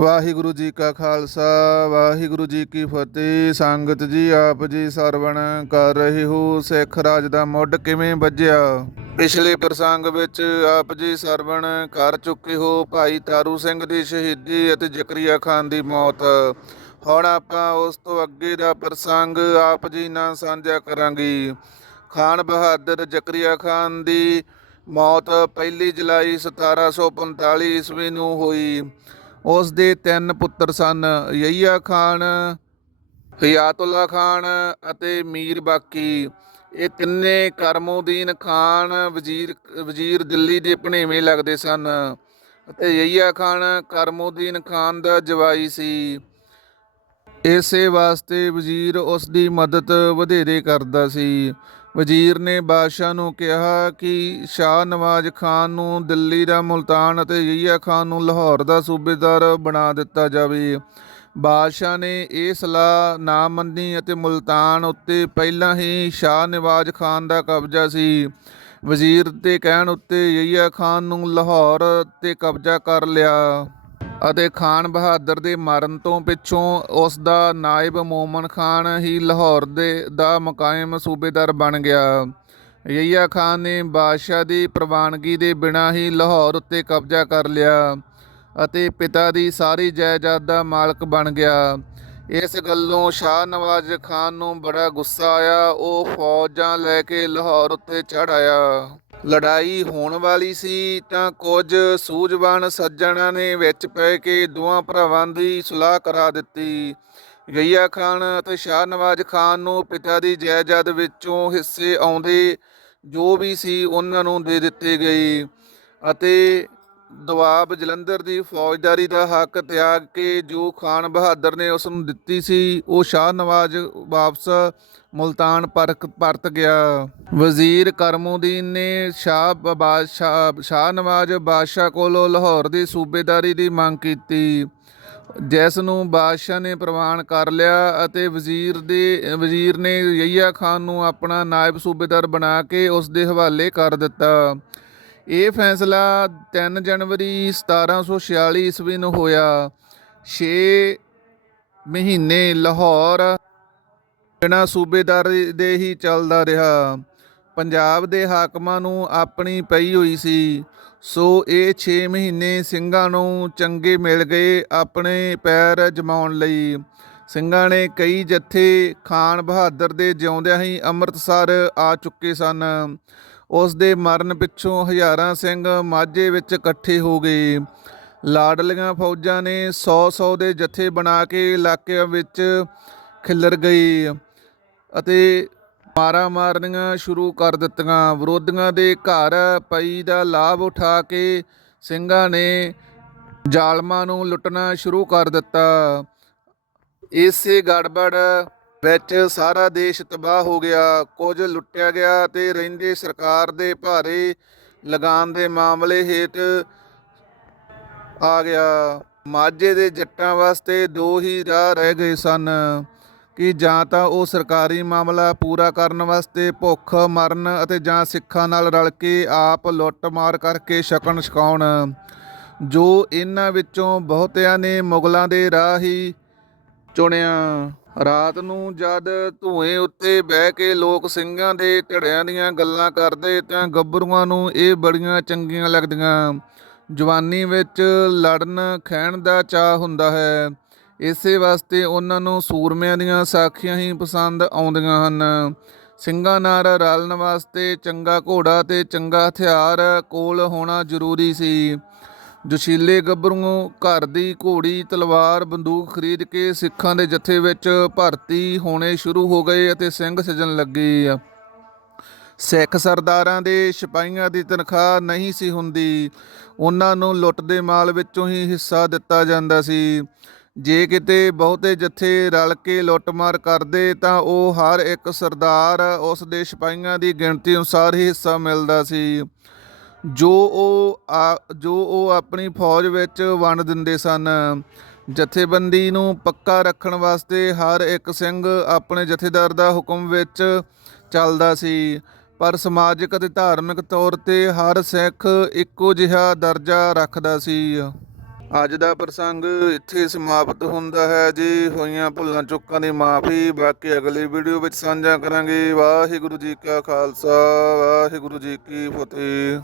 ਵਾਹਿਗੁਰੂ ਜੀ ਕਾ ਖਾਲਸਾ, ਵਾਹਿਗੁਰੂ ਜੀ ਕੀ ਫਤਿਹ। ਸੰਗਤ ਜੀ, ਆਪ ਜੀ ਸਰਵਣ ਕਰ ਰਹੇ ਹੋ। ਸਿੱਖ ਰਾਜ ਦਾ ਮੁੱਢ ਕਿਵੇਂ ਵੱਜਿਆ? ਪਿਛਲੇ ਪ੍ਰਸੰਗ ਵਿੱਚ ਆਪ ਜੀ ਸਰਵਣ ਕਰ ਚੁੱਕੇ ਹੋ। ਭਾਈ ਤਾਰੂ ਸਿੰਘ ਦੀ ਸ਼ਹੀਦੀ ਅਤੇ ਜ਼ਕਰੀਆ ਖਾਨ ਦੀ ਮੌਤ। ਹੁਣ ਆਪਾਂ ਉਸ ਤੋਂ ਅੱਗੇ ਦਾ ਪ੍ਰਸੰਗ ਆਪ ਜੀ ਨਾਲ ਸਾਂਝਾ ਕਰਾਂਗੇ। ਖਾਨ ਬਹਾਦਰ ਜ਼ਕਰੀਆ ਖਾਨ ਦੀ ਮੌਤ ਪਹਿਲੀ ਜੁਲਾਈ 1745 ਈਸਵੀ ਨੂੰ ਹੋਈ। ਉਸ ਦੇ ਤਿੰਨ ਪੁੱਤਰ ਸਨ ਯਹੀਆ ਖਾਨ, ਹਿਆਤੁੱਲਾ ਖਾਨ ਅਤੇ ਮੀਰ ਬਾਕੀ। ਇਹ ਤਿੰਨੇ ਕਰਮੋਦੀਨ ਖਾਨ ਵਜ਼ੀਰ ਵਜ਼ੀਰ ਦਿੱਲੀ ਦੇ ਭਣੇਵੇਂ ਲੱਗਦੇ ਸਨ ਅਤੇ ਯਹੀਆ ਖਾਨ ਕਰਮੋਦੀਨ ਖਾਨ ਦਾ ਜਵਾਈ ਸੀ। ਇਸੇ ਵਾਸਤੇ ਵਜ਼ੀਰ ਉਸ ਦੀ ਮਦਦ ਵਧੇਰੇ ਕਰਦਾ ਸੀ। ਵਜ਼ੀਰ ਨੇ ਬਾਦਸ਼ਾਹ ਨੂੰ ਕਿਹਾ ਕਿ ਸ਼ਾਹ ਨਵਾਜ਼ ਖਾਨ ਨੂੰ ਦਿੱਲੀ ਦਾ ਮੁਲਤਾਨ ਅਤੇ ਯਹੀਆ ਖਾਨ ਨੂੰ ਲਾਹੌਰ ਦਾ ਸੂਬੇਦਾਰ ਬਣਾ ਦਿੱਤਾ ਜਾਵੇ। ਬਾਦਸ਼ਾਹ ਨੇ ਇਹ ਸਲਾਹ ਨਾ ਮੰਨੀ ਅਤੇ ਮੁਲਤਾਨ ਉੱਤੇ ਪਹਿਲਾਂ ਹੀ ਸ਼ਾਹ ਨਵਾਜ਼ ਖਾਨ ਦਾ ਕਬਜ਼ਾ ਸੀ। ਵਜ਼ੀਰ ਦੇ ਕਹਿਣ ਉੱਤੇ ਯਹੀਆ ਖਾਨ ਨੂੰ ਲਾਹੌਰ ਤੇ ਕਬਜ਼ਾ ਕਰ ਲਿਆ। ਅਤੇ ਖਾਨ ਬਹਾਦਰ ਦੇ ਮਰਨ ਤੋਂ ਪਿੱਛੋਂ ਉਸ ਦਾ ਨਾਇਬ ਮੋਮਨ ਖਾਨ ਹੀ ਲਾਹੌਰ ਦੇ ਦਾ ਮਕਾਇਮ ਸੂਬੇਦਾਰ ਬਣ ਗਿਆ। ਯਹੀਆ ਖਾਨ ਨੇ ਬਾਦਸ਼ਾਹ ਦੀ ਪ੍ਰਵਾਨਗੀ ਦੇ ਬਿਨਾਂ ਹੀ ਲਾਹੌਰ ਉੱਤੇ ਕਬਜ਼ਾ ਕਰ ਲਿਆ ਅਤੇ ਪਿਤਾ ਦੀ ਸਾਰੀ ਜਾਇਦਾਦ ਦਾ ਮਾਲਕ ਬਣ ਗਿਆ। ਇਸ ਗੱਲੋਂ ਸ਼ਾਹ ਨਵਾਜ਼ ਖਾਨ ਨੂੰ ਬੜਾ ਗੁੱਸਾ ਆਇਆ। ਉਹ ਫੌਜਾਂ ਲੈ ਕੇ ਲਾਹੌਰ ਉੱਤੇ ਚੜ੍ਹ ਆਇਆ। ਲੜਾਈ ਹੋਣ ਵਾਲੀ ਸੀ ਤਾਂ ਕੁਝ ਸੂਝਵਾਨ ਸੱਜਣਾਂ ਨੇ ਵਿੱਚ ਪੈ ਕੇ ਦੋਵਾਂ ਭਰਾਵਾਂ ਦੀ ਸੁਲਾਹ ਕਰਾ ਦਿੱਤੀ। ਗਈਆ ਖਾਨ ਅਤੇ ਸ਼ਾਹ ਨਵਾਜ਼ ਖਾਨ ਨੂੰ ਪਿਤਾ ਦੀ ਜਾਇਦਾਦ ਵਿੱਚੋਂ ਹਿੱਸੇ ਆਉਂਦੇ ਜੋ ਵੀ ਸੀ ਉਹਨਾਂ ਨੂੰ ਦੇ ਦਿੱਤੇ ਗਏ ਅਤੇ ਦਵਾਬ ਜਲੰਧਰ ਦੀ ਫੌਜਦਾਰੀ ਦਾ ਹੱਕ ਤਿਆਗ ਕੇ ਜੋ ਖਾਨ ਬਹਾਦਰ ਨੇ ਉਸ ਨੂੰ ਦਿੱਤੀ ਸੀ, ਉਹ ਸ਼ਾਹ ਨਵਾਜ਼ ਵਾਪਸ ਮੁਲਤਾਨ ਪਰਖ, ਪਰਤ ਗਿਆ। ਵਜ਼ੀਰ ਕਰਮੁਦੀਨ ਨੇ ਸ਼ਾਹ ਬਾਦਸ਼ਾਹ ਸ਼ਾਹ ਨਵਾਜ਼ ਬਾਦਸ਼ਾਹ ਕੋਲੋਂ ਲਾਹੌਰ ਦੀ ਸੂਬੇਦਾਰੀ ਦੀ ਮੰਗ ਕੀਤੀ। ਜਿਸ ਨੂੰ ਬਾਦਸ਼ਾਹ ਨੇ ਪ੍ਰਵਾਨ ਕਰ ਲਿਆ ਅਤੇ ਵਜ਼ੀਰ ਦੇ, ਵਜ਼ੀਰ ਨੇ ਯਹੀਆ ਖਾਨ ਨੂੰ ਆਪਣਾ ਨਾਇਬ ਸੂਬੇਦਾਰ ਬਣਾ ਕੇ ਉਸ ਦੇ ਹਵਾਲੇ ਕਰ ਦਿੱਤਾ। ਇਹ ਫੈਸਲਾ 3 ਜਨਵਰੀ 1746 ਈਸਵੀ ਨੂੰ ਹੋਇਆ। 6 ਮਹੀਨੇ ਲਾਹੌਰ ਬਿਨਾਂ ਸੂਬੇਦਾਰ ਦੇ ਹੀ ਚੱਲਦਾ ਰਿਹਾ। ਪੰਜਾਬ ਦੇ ਹਾਕਮਾਂ ਨੂੰ ਆਪਣੀ ਪਈ ਹੋਈ ਸੀ। ਸੋ ਇਹ 6 ਮਹੀਨੇ ਸਿੰਘਾਂ ਨੂੰ ਚੰਗੇ ਮਿਲ ਗਏ ਆਪਣੇ ਪੈਰ ਜਮਾਉਣ ਲਈ। ਸਿੰਘਾਂ ਨੇ ਕਈ ਜੱਥੇ ਖਾਨ ਬਹਾਦਰ ਦੇ ਜਿਉਂਦਿਆਂ ਹੀ ਅੰਮ੍ਰਿਤਸਰ ਆ ਚੁੱਕੇ ਸਨ। ਉਸ ਦੇ ਮਰਨ ਪਿੱਛੋਂ ਹਜ਼ਾਰਾਂ ਸਿੰਘ ਮਾਝੇ ਵਿੱਚ ਇਕੱਠੇ ਹੋ ਗਏ। ਲਾਡਲੀਆਂ ਫੌਜਾਂ ਨੇ 100-100 ਦੇ ਜਥੇ ਬਣਾ ਕੇ ਇਲਾਕਿਆਂ ਵਿੱਚ ਖਿੱਲਰ ਗਈ ਅਤੇ ਮਾਰਾਂ ਮਾਰਨੀਆਂ ਸ਼ੁਰੂ ਕਰ ਦਿੱਤੀਆਂ। ਵਿਰੋਧੀਆਂ ਦੇ ਘਰ ਪਈ ਦਾ ਲਾਭ ਉਠਾ ਕੇ ਸਿੰਘਾਂ ਨੇ ਜ਼ਾਲਮਾਂ ਨੂੰ ਲੁੱਟਣਾ ਸ਼ੁਰੂ ਕਰ ਦਿੱਤਾ। ਇਸੇ ਗੜਬੜ ਵਿੱਚ ਸਾਰਾ ਦੇਸ਼ ਤਬਾਹ ਹੋ ਗਿਆ, ਕੁਝ ਲੁੱਟਿਆ ਗਿਆ ਤੇ ਰਹਿੰਦੇ ਸਰਕਾਰ ਦੇ ਭਾਰੇ ਲਗਾਨ ਦੇ ਮਾਮਲੇ ਹੇਠ ਆ ਗਿਆ। ਮਾਝੇ ਦੇ ਜੱਟਾਂ ਵਾਸਤੇ ਦੋ ਹੀ ਰਾਹ ਰਹਿ ਗਏ ਸਨ ਕਿ ਜਾਂ ਤਾਂ ਉਹ ਸਰਕਾਰੀ ਮਾਮਲਾ ਪੂਰਾ ਕਰਨ ਵਾਸਤੇ ਭੁੱਖ, ਮਰਨ ਅਤੇ ਜਾਂ ਸਿੱਖਾਂ ਨਾਲ ਰਲ ਕੇ ਆਪ ਲੁੱਟ-ਮਾਰ ਕਰਕੇ ਛਕਣ ਛਕਾਉਣ। ਜੋ ਇਹਨਾਂ ਵਿੱਚੋਂ ਬਹੁਤਿਆਂ ਨੇ ਮੁਗਲਾਂ ਦੇ ਰਾਹ ਹੀ ਚੁਣਿਆ। ਰਾਤ ਨੂੰ ਜਦ ਧੂਏ ਉੱਤੇ ਬਹਿ ਕੇ ਲੋਕ ਸਿੰਘਾਂ ਦੇ ਢੜਿਆਂ ਦੀਆਂ ਗੱਲਾਂ ਕਰਦੇ, ਤਾਂ ਗੱਭਰੂਆਂ ਨੂੰ ਇਹ ਬੜੀਆਂ ਚੰਗੀਆਂ ਲੱਗਦੀਆਂ। ਜਵਾਨੀ ਵਿੱਚ ਲੜਨ, ਖਹਿਣ ਦਾ ਚਾਹ ਹੁੰਦਾ ਹੈ। ਇਸੇ ਵਾਸਤੇ ਉਹਨਾਂ ਨੂੰ ਸੂਰਮਿਆਂ ਦੀਆਂ ਸਾਖੀਆਂ ਹੀ ਪਸੰਦ ਆਉਂਦੀਆਂ ਹਨ। ਸਿੰਘਾਂ ਨਾਲ ਰਲਣ ਵਾਸਤੇ ਚੰਗਾ ਘੋੜਾ ਤੇ ਚੰਗਾ ਹਥਿਆਰ ਕੋਲ ਹੋਣਾ ਜ਼ਰੂਰੀ ਸੀ। ਜੋਸ਼ੀਲੇ ਗੱਭਰੂ ਘਰ ਦੀ ਘੋੜੀ, ਤਲਵਾਰ, ਬੰਦੂਕ ਖਰੀਦ ਕੇ ਸਿੱਖਾਂ ਦੇ ਜਥੇ ਵਿੱਚ ਭਰਤੀ ਹੋਣੇ ਸ਼ੁਰੂ ਹੋ ਗਏ ਅਤੇ ਸਿੰਘ ਸਜਣ ਲੱਗੇ। ਸਿੱਖ ਸਰਦਾਰਾਂ ਦੇ ਸਿਪਾਹੀਆਂ ਦੀ ਤਨਖਾਹ ਨਹੀਂ ਸੀ ਹੁੰਦੀ। ਉਹਨਾਂ ਨੂੰ ਲੁੱਟ ਦੇ ਮਾਲ ਵਿੱਚੋਂ ਹੀ ਹਿੱਸਾ ਦਿੱਤਾ ਜਾਂਦਾ ਸੀ। ਜੇ ਕਿਤੇ ਬਹੁਤੇ ਜਥੇ ਰਲ ਕੇ ਲੁੱਟਮਾਰ ਕਰਦੇ ਤਾਂ ਉਹ ਹਰ ਇੱਕ ਸਰਦਾਰ ਉਸ ਦੇ ਸਿਪਾਹੀਆਂ ਦੀ ਗਿਣਤੀ ਅਨੁਸਾਰ ਹੀ ਹਿੱਸਾ ਮਿਲਦਾ ਸੀ। ਜੋ ਉਹ ਆ- ਜੋ ਉਹ ਆਪਣੀ ਫੌਜ ਵਿੱਚ ਵੰਡ ਦਿੰਦੇ ਸਨ। ਜਥੇਬੰਦੀ ਨੂੰ ਪੱਕਾ ਰੱਖਣ ਵਾਸਤੇ ਹਰ ਇੱਕ ਸਿੰਘ ਆਪਣੇ ਜਥੇਦਾਰ ਦਾ ਹੁਕਮ ਵਿੱਚ ਚੱਲਦਾ ਸੀ। ਪਰ ਸਮਾਜਿਕ ਅਤੇ ਧਾਰਮਿਕ ਤੌਰ ਤੇ ਹਰ ਸਿੱਖ ਇੱਕੋ ਜਿਹਾ ਦਰਜਾ ਰੱਖਦਾ ਸੀ। ਅੱਜ ਦਾ ਪ੍ਰਸੰਗ ਇੱਥੇ ਸਮਾਪਤ ਹੁੰਦਾ ਹੈ। ਜੀ ਹੋਈਆਂ ਭੁੱਲਾਂ ਚੁੱਕਾਂ ਦੀ ਮਾਫੀ, ਬਾਕੀ ਅਗਲੀ ਵੀਡੀਓ ਵਿੱਚ ਸਾਂਝਾ ਕਰਾਂਗੇ। ਵਾਹਿਗੁਰੂ ਜੀ ਕਾ ਖਾਲਸਾ, ਵਾਹਿਗੁਰੂ ਜੀ ਕੀ ਫਤਿਹ।